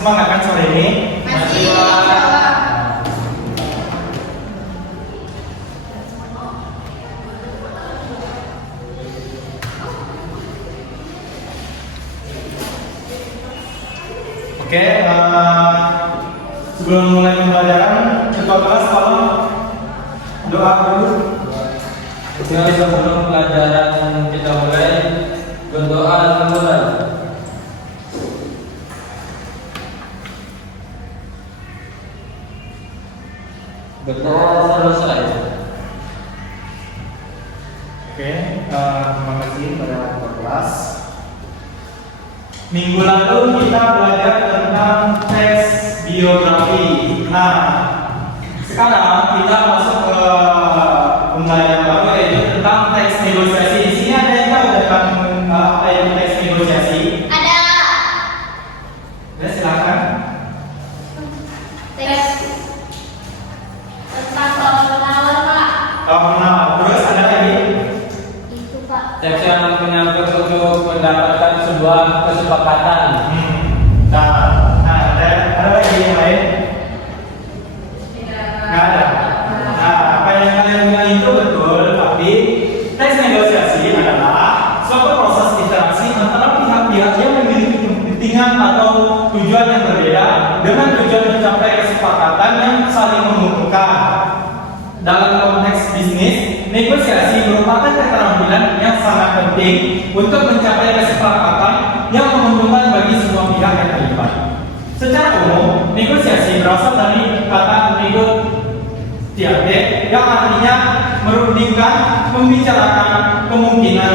semangat kan sore ini? Masih. Oke, sebelum mulai pembelajaran, ketua kelas tolong doa dulu. Sebelum pelajaran kita mulai, berdoa dimulai. Berdoa selesai. Oke, terima kasih pada ketua kelas. Minggu lalu kita belajar tentang tes biografi. Nah, sekarang kita masuk ke pembelajaran baru yaitu tentang teks negosiasi. Di sini ada yang tahu tentang apa itu teks negosiasi? Ada. Ya, silakan. Tes tentang soal penawar, Pak. Terus ada lagi? Itu, Pak. Teks yang menyangkut untuk mendapatkan sebuah kesepakatan. Nah, ada lagi yang lain? Nggak ada. Nah, apa yang kalian bilang itu betul, tapi teks negosiasi adalah suatu proses interaksi antara pihak-pihak yang memiliki kepentingan atau tujuan yang berbeda dengan tujuan mencapai kesepakatan yang saling menguntungkan. Dalam konteks bisnis, negosiasi merupakan keterampilan yang sangat penting untuk mencapai kesepakatan yang menguntungkan bagi semua pihak yang terlibat. Secara umum, negosiasi berasal dari kata negosiate yang artinya merundingkan, membicarakan kemungkinan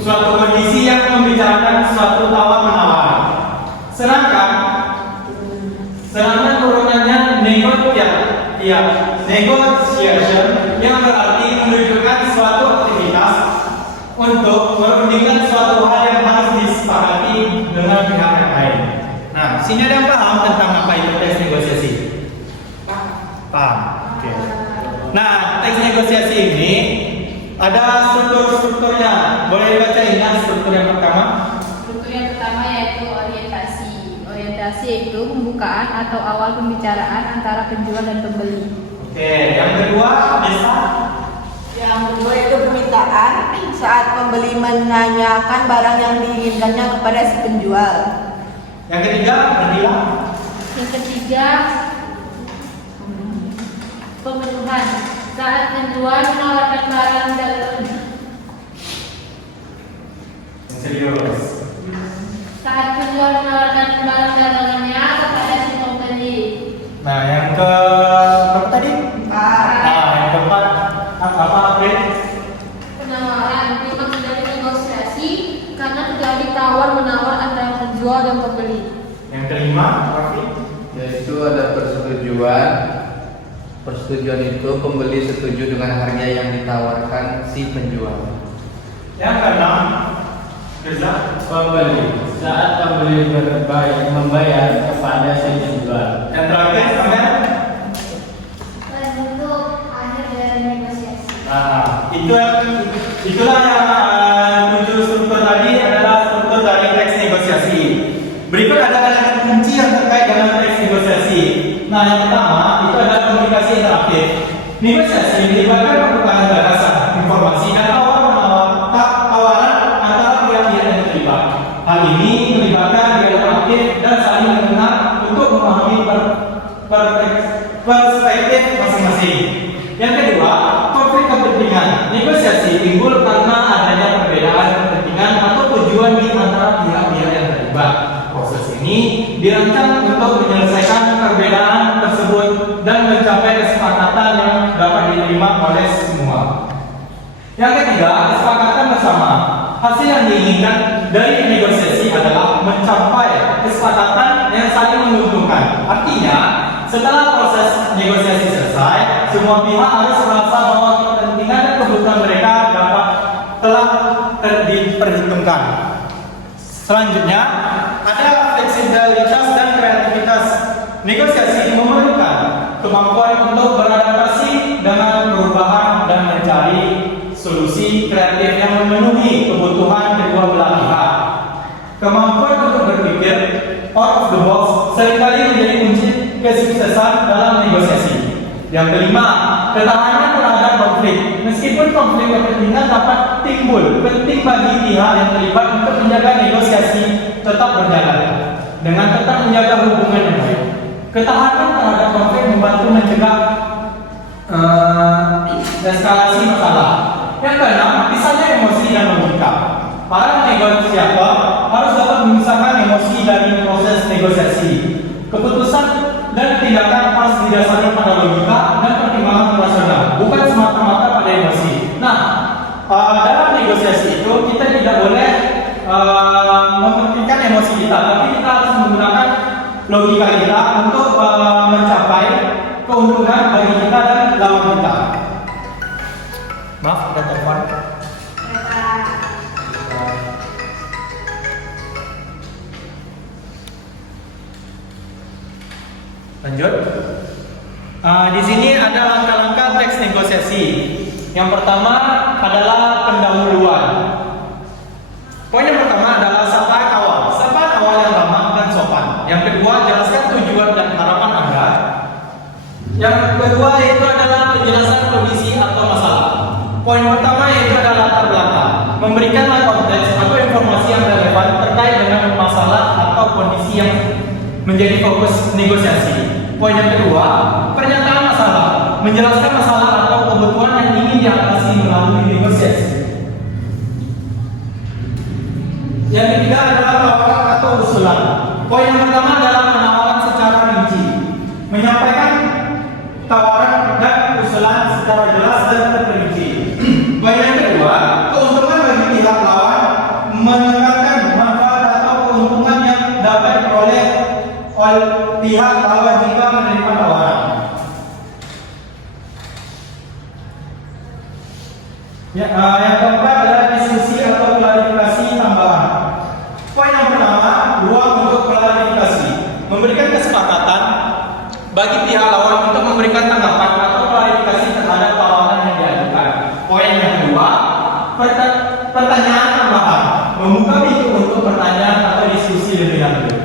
suatu kondisi yang membicarakan suatu tawar-menawar. Sedangkan turunannya negotiation yang berarti menunjukkan suatu aktivitas untuk merundingkan suatu hal yang harus disepakati dengan pihak yang lain. Nah, sini ada yang paham tentang apa itu teks negosiasi? Paham. Oke. Nah, teks negosiasi ini ada strukturnya. Boleh dibacain ya struktur yang pertama? Struktur yang pertama yaitu orientasi. Orientasi yaitu pembukaan atau awal pembicaraan antara penjual dan pembeli. Oke, yang kedua, Desa. Yang kedua itu permintaan saat pembeli menanyakan barang yang diinginkannya kepada si penjual. Yang ketiga, Adila. Yang ketiga, pemenuhan saat penjual menawarkan barang dalam Yang serius. saat penjual menawarkan barang dagangannya kepada si pembeli. Nah, yang ke berapa tadi? Empat. Nah, yang keempat apa April? Penawaran dimaksud dari negosiasi karena terjadi tawar menawar antara penjual dan pembeli. Yang kelima, Rafi. Yaitu ada persetujuan. Persetujuan itu pembeli setuju dengan harga yang ditawarkan si penjual. Yang keenam, Reza. Pembeli saat pembeli membayar kepada si penjual. Yang terakhir, Amel. Bentuk akhir dari negosiasi. Itulah yang tujuh struktur tadi adalah struktur dari teks negosiasi. Berikut ada kalimat kunci yang terkait dengan teks negosiasi. Nah, yang pertama itu adalah komunikasi interaktif. Negosiasi melibatkan pertukaran gagasan, informasi, dan tawaran antara pihak-pihak yang terlibat. Hal ini melibatkan dialog aktif dan saling mendengar untuk memahami perspektif masing-masing. Yang kedua, konflik kepentingan. Negosiasi timbul karena adanya perbedaan kepentingan atau tujuan di antara pihak-pihak yang terlibat. Proses ini dirancang untuk menyelesaikan perbedaan tersebut dan mencapai kesepakatan yang dapat diterima oleh semua. Yang ketiga, kesepakatan bersama. Hasil yang diinginkan dari negosiasi adalah mencapai kesepakatan yang saling menguntungkan. Artinya, setelah proses negosiasi selesai, semua pihak harus merasa bahwa kepentingan dan kebutuhan mereka telah diperhitungkan. Selanjutnya, ada fleksibilitas dan kreativitas. Negosiasi memerlukan kemampuan untuk beradaptasi dengan perubahan dan mencari solusi kreatif yang memenuhi kebutuhan kedua belah pihak. Yang kelima, ketahanan terhadap konflik. Meskipun konflik kepentingan dapat timbul, penting bagi pihak yang terlibat untuk menjaga negosiasi tetap berjalan dengan tetap menjaga hubungan yang baik. Ketahanan terhadap konflik membantu mencegah eskalasi masalah. Yang keenam, pisahnya emosi dan logika. Para negosiator harus dapat memisahkan emosi dari proses negosiasi. Keputusan dan tindakan harus didasarkan pada logika dan pertimbangan rasional, bukan semata-mata pada emosi. Nah, dalam negosiasi itu kita tidak boleh mementingkan emosi kita, tapi kita harus menggunakan logika kita untuk mencapai keuntungan bagi kita dan lawan kita. Maaf, ada telepon. Lanjut. Di sini ada langkah-langkah teks negosiasi. Yang pertama adalah pendahuluan. Poin yang pertama adalah sapaan awal. Sapaan awal yang ramah dan sopan. Yang kedua, jelaskan tujuan dan harapan Anda. Yang kedua itu adalah penjelasan kondisi atau masalah. Poin pertama itu adalah latar belakang. Memberikanlah konteks atau informasi yang relevan terkait dengan masalah atau kondisi yang menjadi fokus negosiasi. Poin yang kedua, pernyataan masalah. Menjelaskan masalah atau kebutuhan yang ingin diatasi melalui negosiasi. Yang ketiga adalah tawaran atau usulan. Poin yang pertama adalah penawaran secara rinci. Menyampaikan tawaran dan usulan secara jelas dan terperinci. Poin yang kedua, keuntungan bagi pihak lawan. Menekankan manfaat atau keuntungan yang dapat diperoleh oleh pihak lawan jika menerima tawaran. Yang keempat adalah diskusi atau klarifikasi tambahan. Poin yang pertama, ruang untuk klarifikasi. Memberikan kesepakatan bagi pihak lawan untuk memberikan tanggapan atau klarifikasi terhadap tawaran yang diajukan. Poin yang kedua, pertanyaan tambahan. Membuka pintu untuk pertanyaan atau diskusi lebih lanjut.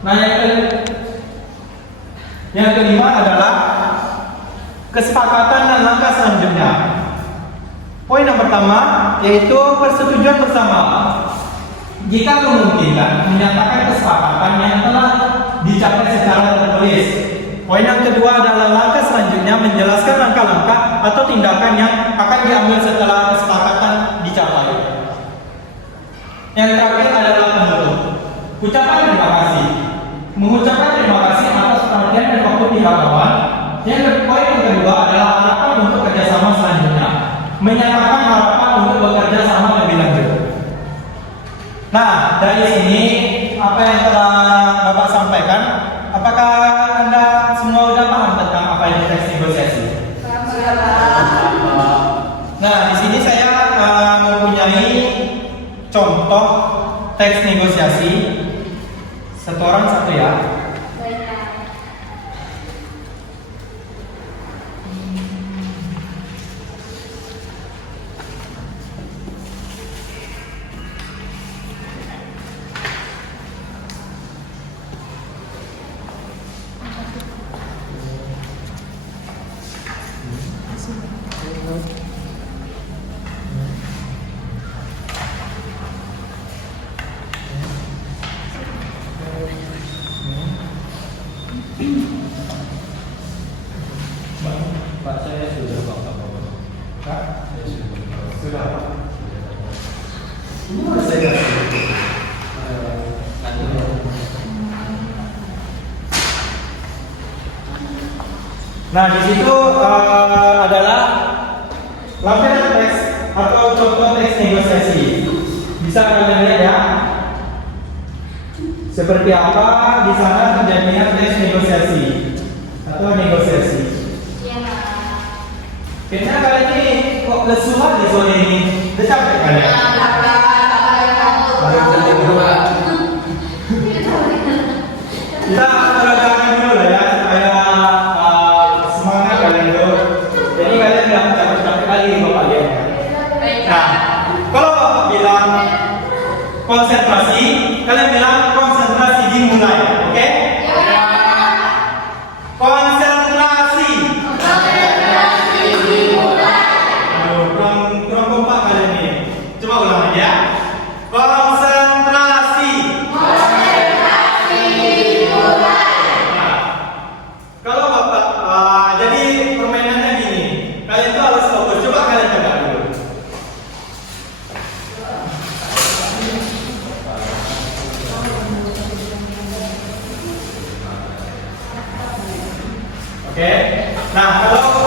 Nah, yang kelima adalah kesepakatan dan langkah selanjutnya. Poin yang pertama yaitu persetujuan bersama. Jika memungkinkan, menyatakan kesepakatan yang telah dicapai secara tertulis. Poin yang kedua adalah langkah selanjutnya, menjelaskan langkah-langkah atau tindakan yang akan diambil setelah kesepakatan dicapai. Yang terakhir adalah penutup. Ucapan terima kasih. Mengucapkan terima kasih atas perhatian dan waktu pihak lawan. Poin yang kedua adalah harapan untuk kerjasama selanjutnya. Menyatakan harapan untuk bekerja sama lebih lanjut. Nah, dari sini apa yang telah Bapak sampaikan, apakah Anda semua sudah paham tentang apa itu teks negosiasi? Nah, di sini saya mempunyai contoh teks negosiasi. Satu orang satu ya. Pak, saya sudah bapak. Pak, Sudah. Nah, di situ adalah lampiran teks atau contoh teks negosiasi. Bisa kalian lihat ya. Seperti apa di sana terjadinya teks negosiasi atau negosiasi. Kayaknya kalian ini kok lesu di sore ini. Udah capek kalian? Kita olahraga dulu lah ya supaya semangat kalian dulu. Jadi kalian nggak capek-capek lagi di bapak ya. Nah, kalau bapak bilang konsentrasi, kalian bilang konsentrasi dimulai, oke? Konsentrasi. Oke. Nah, kalau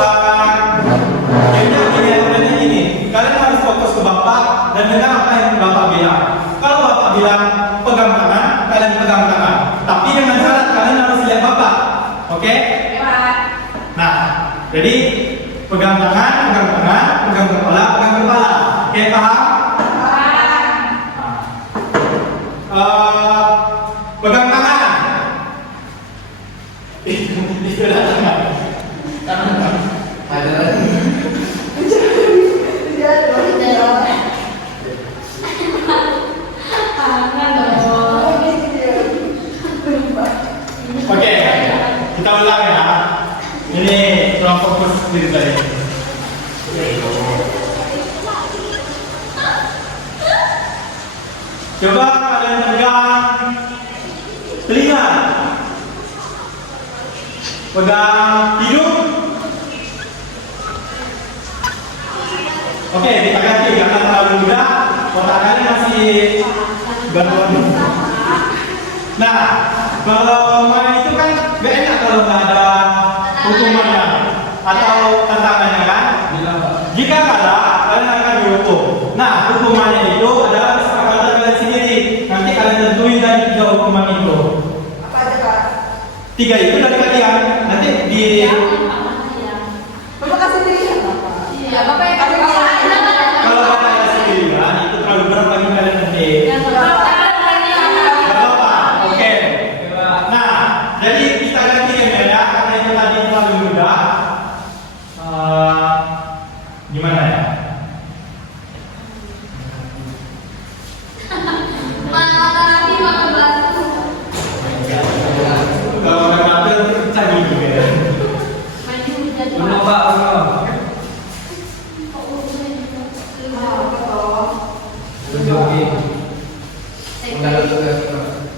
gamenya gini, kalian harus fokus ke Bapak dan dengar apa yang Bapak bilang. Kalau Bapak bilang pegang tangan, kalian pegang tangan. Tapi dengan syarat kalian harus lihat Bapak. Oke? Nah, jadi pegang tangan, pegang kepala, pegang kepala. Oke, paham? Pegang tangan. Itu adalah tangan. Ada lagi. Oke, kita ulang ya. Ini kurang fokus diri tadi. Coba kalian pegang telinga, pegang hidung. Oke, kita ganti karena terlalu mudah. Otak kalian masih baru. Nah, kalau main itu kan gak enak kalau nggak ada hukumannya atau tantangannya kan? Jika kalah, kalian akan dihukum. Nah, hukumannya itu adalah kesepakatan kalian sendiri. Nanti kalian tentuin dari 3 hukuman itu. Apa aja Pak? 3 itu dari kalian. Nanti di Bapak kasih pilihan Pak. Iya, Bapak yang kasih kalau kalian kasih pilihan itu terlalu berat bagi kalian nanti. yang Bapak Berapa? Oke. Nah, jadi kita ganti ya, karena itu tadi terlalu mudah. Gimana ya? Kalau udah mati pecah gitu ya. Belum Pak, belum. Tunjukin. Menurut tugas.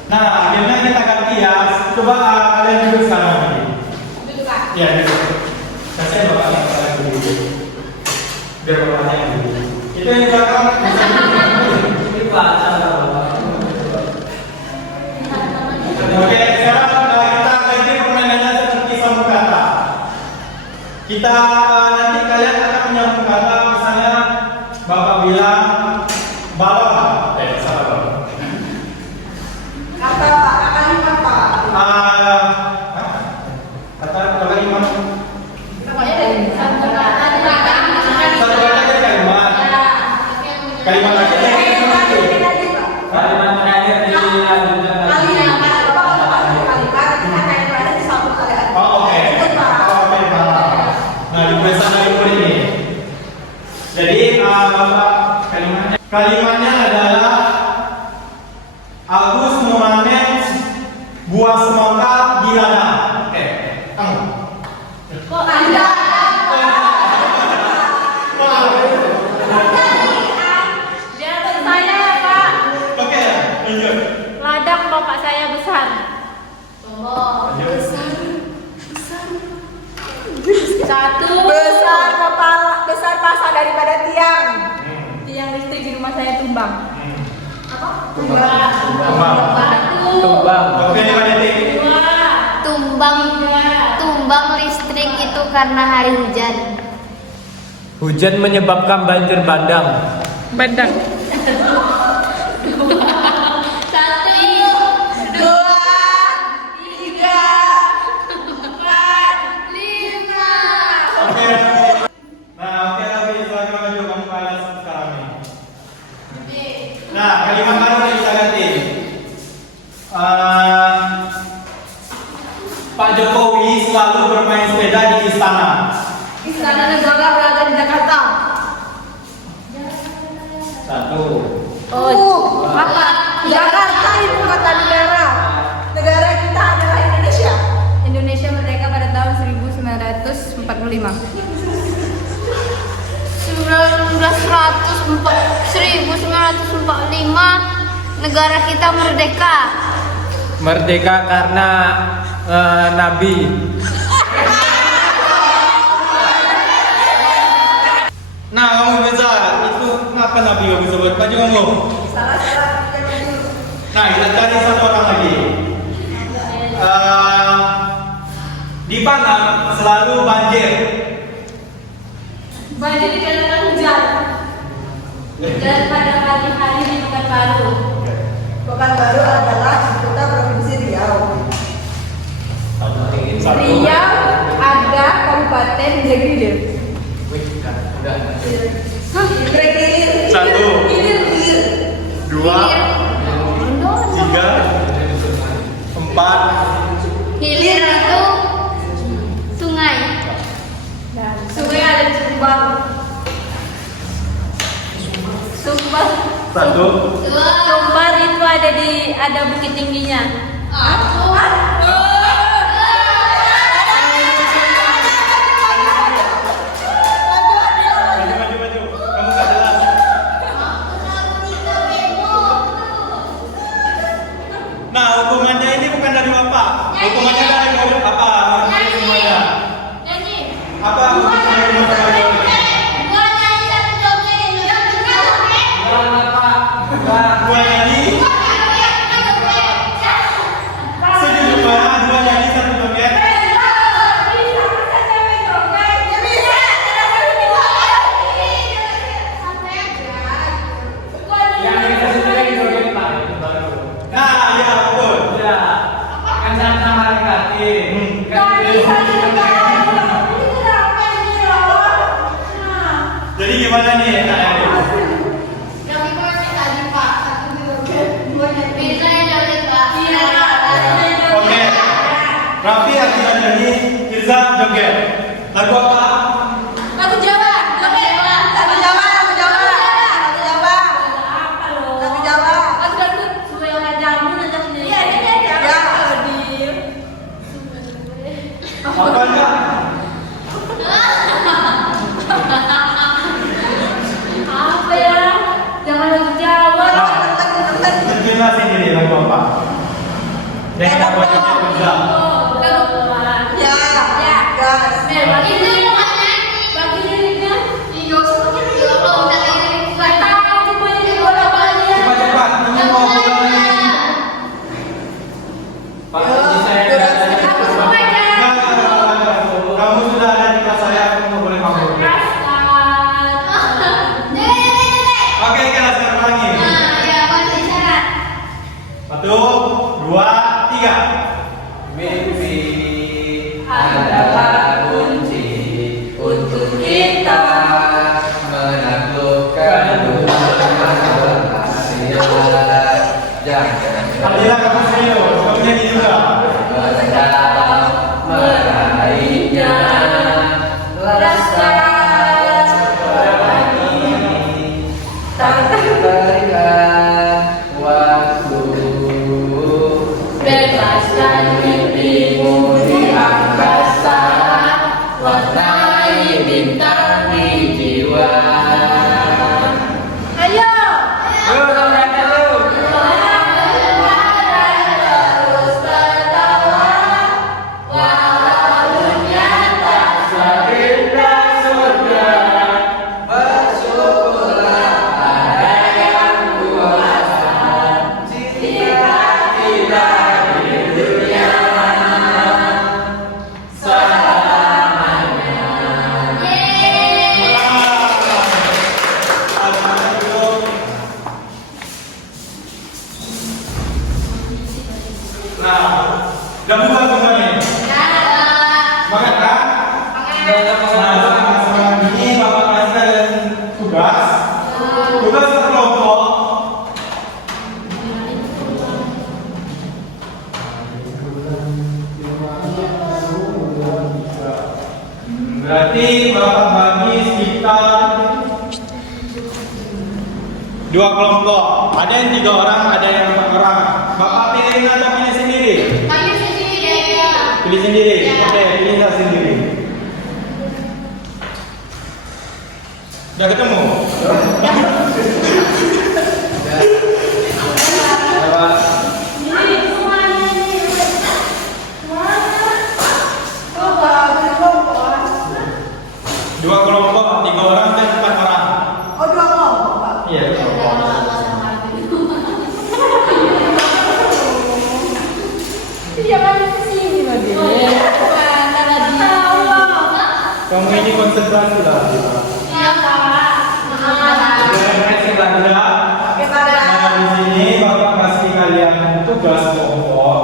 Nah, akhirnya kita ganti ya. Coba kalian duduk sekarang lagi. Ya, duduk. Kasih bapaknya kalian dulu. Biar bapaknya yang dulu. Itu yang di belakang. Ini Pak, cara Bapak. Oke, sekarang kita ganti permainannya seperti sambung kata. Kita nanti kalian akan menyambung kata, misalnya Bapak bilang balon. Salah balon. Kata Pak, kalimat Pak. Kata kalimat. pokoknya dari satu kata Satu kata dari kalimat. Kalimat aja dari kalimat. Kalimat terakhir dilanjutkan lagi. Oh, oke. Oke, paham. Nah, dibiasa dari murid ini. Jadi, Bapak kalimatnya adalah Agus memanen buah semangka di ladang. Oke, kamu. kok ada dia saya ya Pak, Oke, lanjut. ladang bapak saya besar. Satu Besar kepala, besar pasak daripada tiang. tiang listrik di rumah saya tumbang. Tumbang. Tumbang. Oke, 5 detik. Tumbang listrik itu karena hari hujan. Hujan menyebabkan banjir bandang. Bandang. Oke. Nah, oke lagi silakan maju kamu ke atas sekarang nih. Nah, kalimat baru yang kita ganti. Pak Jokowi selalu bermain sepeda di istana. Istana Negara berada di Jakarta. 1. Apa? Jakarta ibu kota negara. Negara kita adalah Indonesia. Indonesia merdeka pada tahun 1945. 1945 negara kita merdeka. Merdeka karena Nabi. Nah, kamu bisa. Itu kenapa Nabi gak bisa buat baju kamu? Nah, kita cari satu orang lagi. Di Pangan selalu banjir. Banjir dikarenakan hujan. Dan pada pagi hari di Pekanbaru. Pekanbaru adalah ibu kota provinsi Riau. Riau ada kabupaten Jagilir. Satu, dua, tiga, empat. Hilir itu sungai. Sungai ada di Sumbar. Satu. Sumbar itu ada bukit tingginya. Maju. Kamu nggak jelas. Nah, hukumannya ini bukan dari Bapak. Hukumannya dari murid apa? Murid semuanya. Apa hukumannya dari Bapak? Dua nyanyi. Setuju Pak? Dua nyanyi satu joget. Yang kita sudah joget Pak, itu baru. Nah, iya betul. Ya, kan sama-sama hati. Jadi gimana nih enaknya? Oke. Raffi akan nyanyi, Firza joget. Lagu apa? Lagu Jawa. Lagu Jawa. Lagu Suwela Jamu nanti sendiri. Iya. Apa enggak? Apa ya? Jangan lagu Jawa. Terjemah sendiri lagu apa? Yang tak boleh Firza. Bagi liriknya. Cepat. Ini mau pulang nih. Pak, ini saya Kamu sudah ada di kelas saya, kamu boleh kabur. Oke, kita sekarang ulangi. Satu, dua, tiga. Mimpi adalah kunci untuk kita menaklukkan dunia. Jangan Alhamdulillah kamu serius, kamu nyanyi juga. meraihnya. Laskan tak berikan waktu. Bebaskan mimpimu di angkasa, warnai bintang di jiwa. Ayo. Ayo, sampai dulu. Terus tertawa. Walau dunia tak Seindah surga. Bersyukurlah ada yang kuasa. Jika tidak di dunia selamanya. Nah, udah buka semuanya. Semangat kan? Nah, sekarang ini Bapak kasih kalian tugas. Tugas berkelompok. Berarti Bapak bagi sekitar 2 kelompok. Ada yang 3 orang, ada yang 4 orang. Bapak pilih atau pilih sendiri? Pilih sendiri. Oke, pilih sendiri. Udah ketemu? Lewat. Dua kelompok, 3 orang dan 4 orang. Oh, 2 kelompok, Pak. Iya. kamu ini konsentrasi lah. Iya, Pak. Oke, Pak. Nah, di sini Bapak kasih kalian tugas kelompok.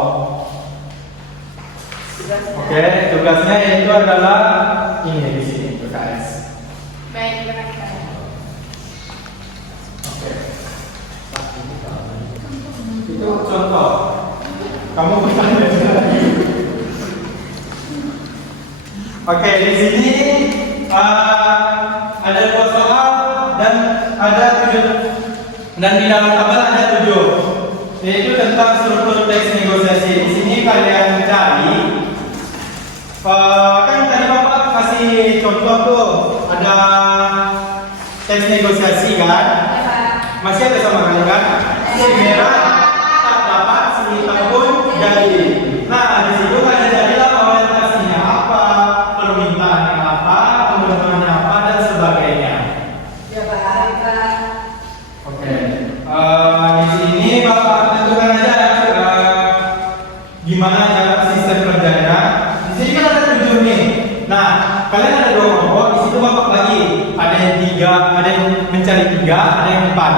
Oke, tugasnya itu adalah ini di sini PKS. Baik, benar. Oke. Itu contoh. Kamu bertanya lagi. Oke, di sini ada 2 soal dan ada 7 dan di dalam tabel ada 7, yaitu tentang struktur teks negosiasi. Di sini kalian cari. Kan tadi Bapak kasih contoh tuh ada teks negosiasi kan? Masih ada sama kalian kan? Si merah tak dapat, si hitam pun jadi. Nah, di situ kalian jadilah orientasinya apa, permintaannya apa, kebutuhannya apa dan sebagainya. Ya, Pak. Oke. Di sini Bapak tentukan aja gimana cara sistem kerjanya. Di sini kan ada 7 nih. Nah, kalian ada 2 kelompok. Di situ Bapak bagi. Ada yang 3, ada yang mencari 3, ada yang 4.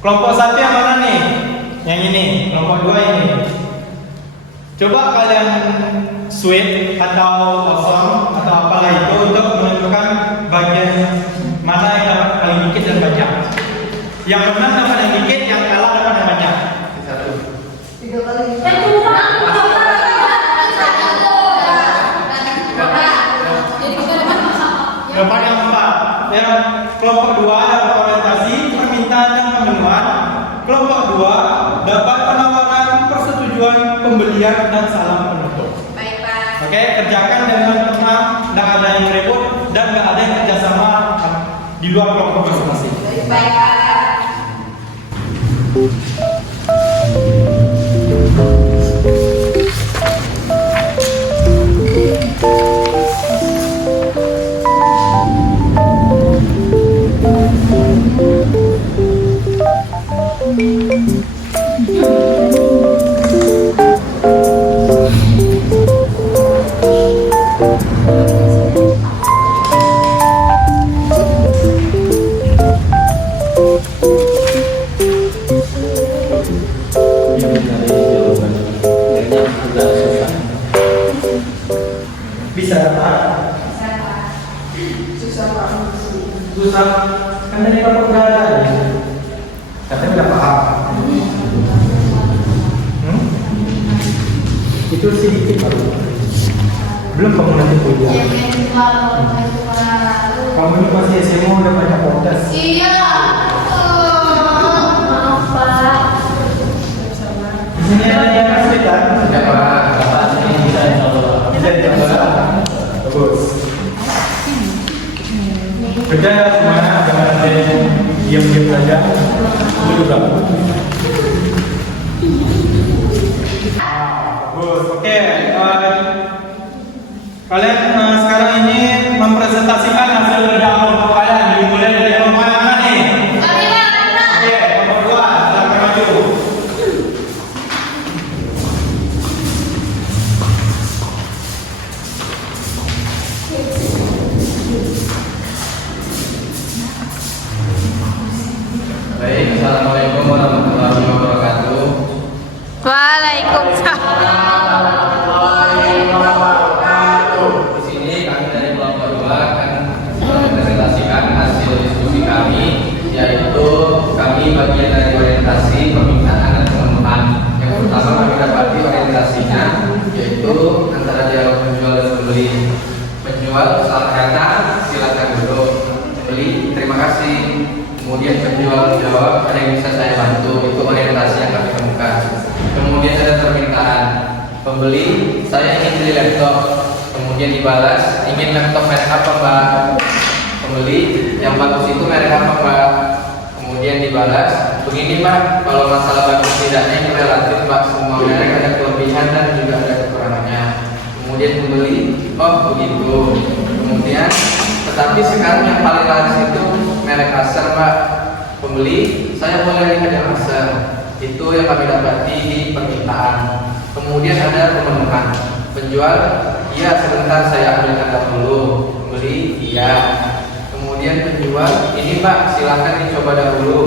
Kelompok 1 yang mana nih? Yang ini. Kelompok 2 ini. Coba kalian sweep atau kosong atau apalah itu untuk menentukan bagian mana yang dapat paling dikit dan banyak. Yang menang dapat yang dikit, yang kalah dapat yang banyak. Satu. 3 kali. Dapat yang 4. Ya, kelompok 2 dapat orientasi, permintaan dan pemenuhan. Kelompok 2 dapat penawaran, persetujuan, pembelian dan salam penutup. Baik, Pak. Oke, kerjakan dengan tenang, tidak ada yang repot dan tidak ada yang kerjasama di luar kelompok masing-masing. Baik, Pak. Bisa Pak? Susah. Kan tadi Bapak udah ada ya? Katanya udah paham. Itu sedikit baru. Belum kamu nanti kuliah. Kamu ini masih SMA udah banyak protes. Iya. Maaf, Pak. Di sini ada yang kesulitan. Ya, Pak. Bapak ini bisa insyaallah. Bisa dicoba. Bagus. Kerja semuanya, jangan ada yang diam-diam saja. Itu juga. Bagus. Oke. Kalian sekarang ini mempresentasikan hasil kerja kelompok kalian. Dimulai dari kelompok yang mana nih? Oke, kelompok 2. Silakan maju. Baik, assalamualaikum warahmatullahi wabarakatuh. Waalaikumsalam. Di sini kami dari kelompok 2 akan mempresentasikan hasil diskusi kami, yaitu kami bagian dari orientasi, permintaan dan pemenuhan. Yang pertama kami dapati orientasinya, yaitu antara dialog penjual dan pembeli. Penjual salah kata, silakan duduk. Pembeli, terima kasih. Kemudian penjual menjawab, ada yang bisa saya bantu. Itu orientasi yang kami temukan. Kemudian ada permintaan. Pembeli, saya ingin beli laptop. Kemudian dibalas, ingin laptop merek apa Mbak? Pembeli, yang bagus itu merek apa Mbak? Kemudian dibalas, begini Mbak, kalau masalah bagus tidaknya itu relatif Mbak. Semua merek ada kelebihan dan juga ada kekurangannya. Kemudian pembeli, oh begitu. Kemudian, tetapi sekarang yang paling laris itu merek Acer Mbak. Pembeli, saya boleh lihat yang Acer. Itu yang kami dapati di permintaan. Kemudian ada pemenuhan. Penjual, Iya, sebentar saya ambilkan dahulu. Pembeli, iya. Kemudian penjual, ini Pak, silakan dicoba dahulu.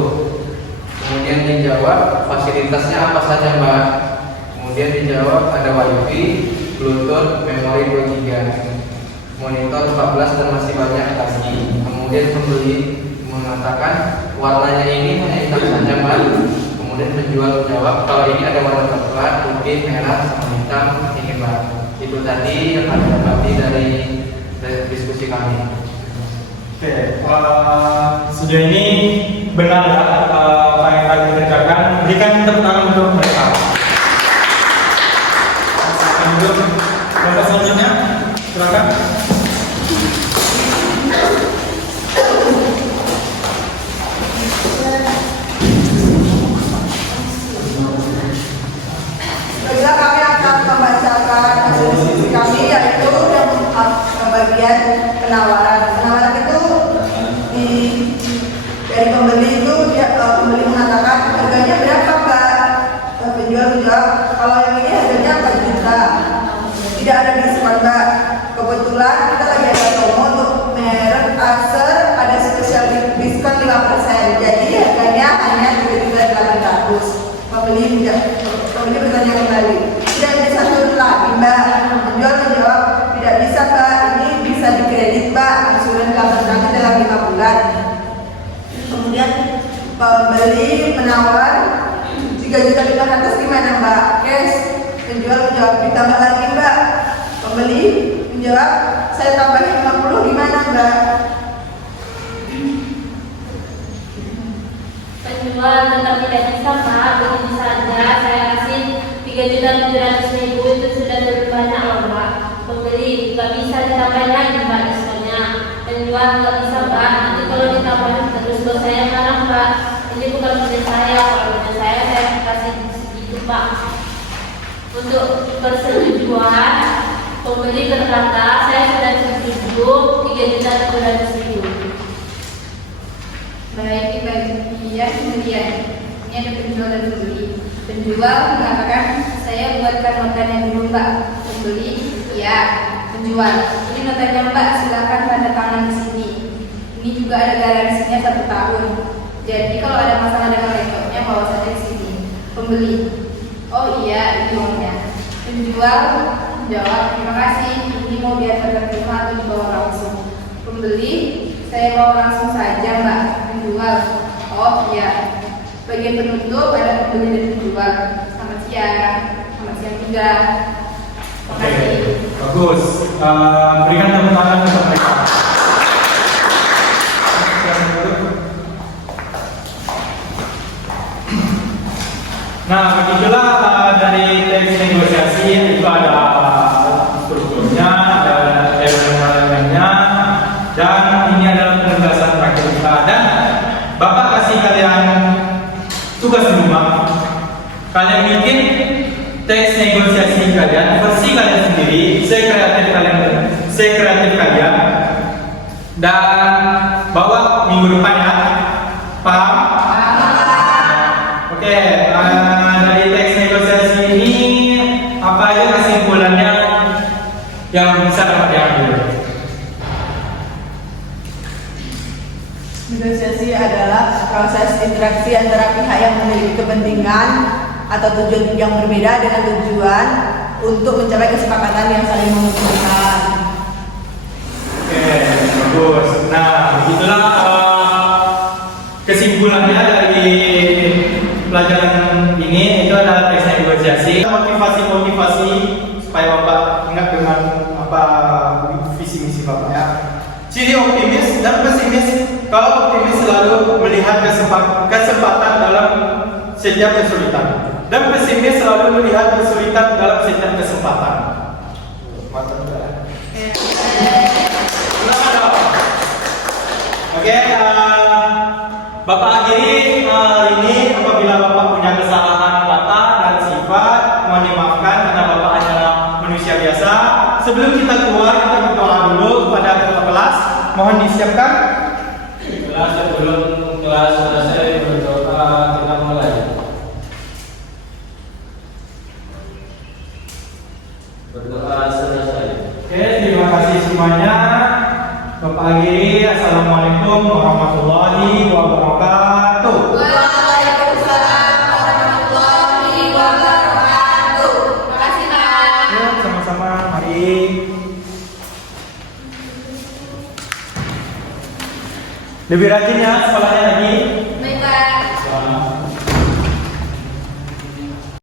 Kemudian dijawab, fasilitasnya apa saja Mbak? Kemudian dijawab ada wifi, bluetooth, memori 2 GB, monitor 14 dan masih banyak lagi. Kemudian pembeli mengatakan warnanya ini hanya hitam saja Mbak. Kemudian penjual menjawab kalau ini ada warna coklat, putih, merah, sama hitam ini Mbak. Itu tadi yang kami dapati dari diskusi kami. Oke, sejauh ini benar ya apa yang kami kerjakan. Berikan tepuk tangan untuk mereka. Silakan duduk. Bapak selanjutnya, silakan. Juga kami akan membacakan hasil diskusi kami, yaitu yang bagian penawaran. Penawaran itu dari pembeli itu pembeli mengatakan harganya berapa Mbak? Penjual menjawab kalau yang ini harganya 4 juta. Tidak ada diskon Mbak. Kebetulan kita lagi ada promo untuk merek Acer, ada spesial diskon 5%. Jadi harganya hanya 3.800. Pembeli bertanya kembali, tidak bisa turun lagi Mbak? Penjual menjawab tidak bisa Mbak, ini bisa dikredit Mbak, angsuran kami dalam 5 bulan. Kemudian pembeli menawar 3.500.000 gimana Mbak? Cash. Penjual menjawab ditambah lagi Mbak. Pembeli menjawab saya tambahin 50 gimana Mbak? Penjual tetap tidak bisa Pak, begitu saja saya kasih 3.700.000 itu sudah terlalu banyak loh Pak. Pembeli nggak bisa ditambahin lagi Pak diskonnya. Penjual nggak bisa Pak, nanti kalau ditambahin terus bos saya marah Pak. Ini bukan punya saya, kalau punya saya kasih sedikit Pak. Untuk persetujuan pembeli berkata saya sudah setuju 3.700.000. Baik, iya kemudian ini ada penjual dan pembeli. Penjual mengatakan saya buatkan notanya dulu Mbak. Pembeli, iya. Penjual, ini notanya Mbak, silakan tanda tangan di sini. Ini juga ada garansinya 1 tahun. Jadi kalau ada masalah dengan laptopnya bawa saja ke sini. Pembeli, oh iya ini uangnya. Penjual menjawab terima kasih. Ini mau diantarkan ke rumah atau dibawa langsung. Pembeli, saya bawa langsung saja Mbak. Penjual, oh iya. Bagian penutup ada pembeli dan penjual. Selamat siang juga. Oke, bagus. Berikan tepuk tangan untuk mereka. Nah, begitulah dari teks negosiasi itu ada strukturnya, ada elemen-elemennya, dan ini adalah penugasan praktik kita. Dan Bapak kasih kalian tugas di rumah. Kalian bikin teks negosiasi kalian, versi kalian sendiri, sekreatif kalian, dan bawa minggu depan ya. Paham? Oke, dari teks negosiasi ini apa aja kesimpulannya yang bisa dapat diambil? Negosiasi adalah proses interaksi antara pihak yang memiliki kepentingan atau tujuan yang berbeda dengan tujuan untuk mencapai kesepakatan yang saling menguntungkan. Oke, bagus. Nah, begitulah kesimpulannya dari pelajaran ini. Itu adalah teks negosiasi. Motivasi supaya Bapak ingat dengan apa visi misi Bapak ya. Ciri optimis dan pesimis. Kalau optimis selalu melihat kesempatan dalam setiap kesulitan, dan pesimis selalu melihat kesulitan dalam setiap kesempatan. Mantap ya. Oke, Bapak akhiri ini. Apabila Bapak punya kesalahan kata dan sifat, mohon dimaafkan karena Bapak hanyalah manusia biasa. Sebelum kita keluar, kita berdoa dulu kepada ketua kelas. Mohon disiapkan. Sebelum kelas selesai berdoa, kita mulai. Berdoa selesai. Bapak Agiri, Assalamualaikum warahmatullahi wabarakatuh. Waalaikumsalam warahmatullahi wabarakatuh. Terima kasih, Pak. Ya, sama-sama, mari. Lebih rajin ya sekolahnya lagi.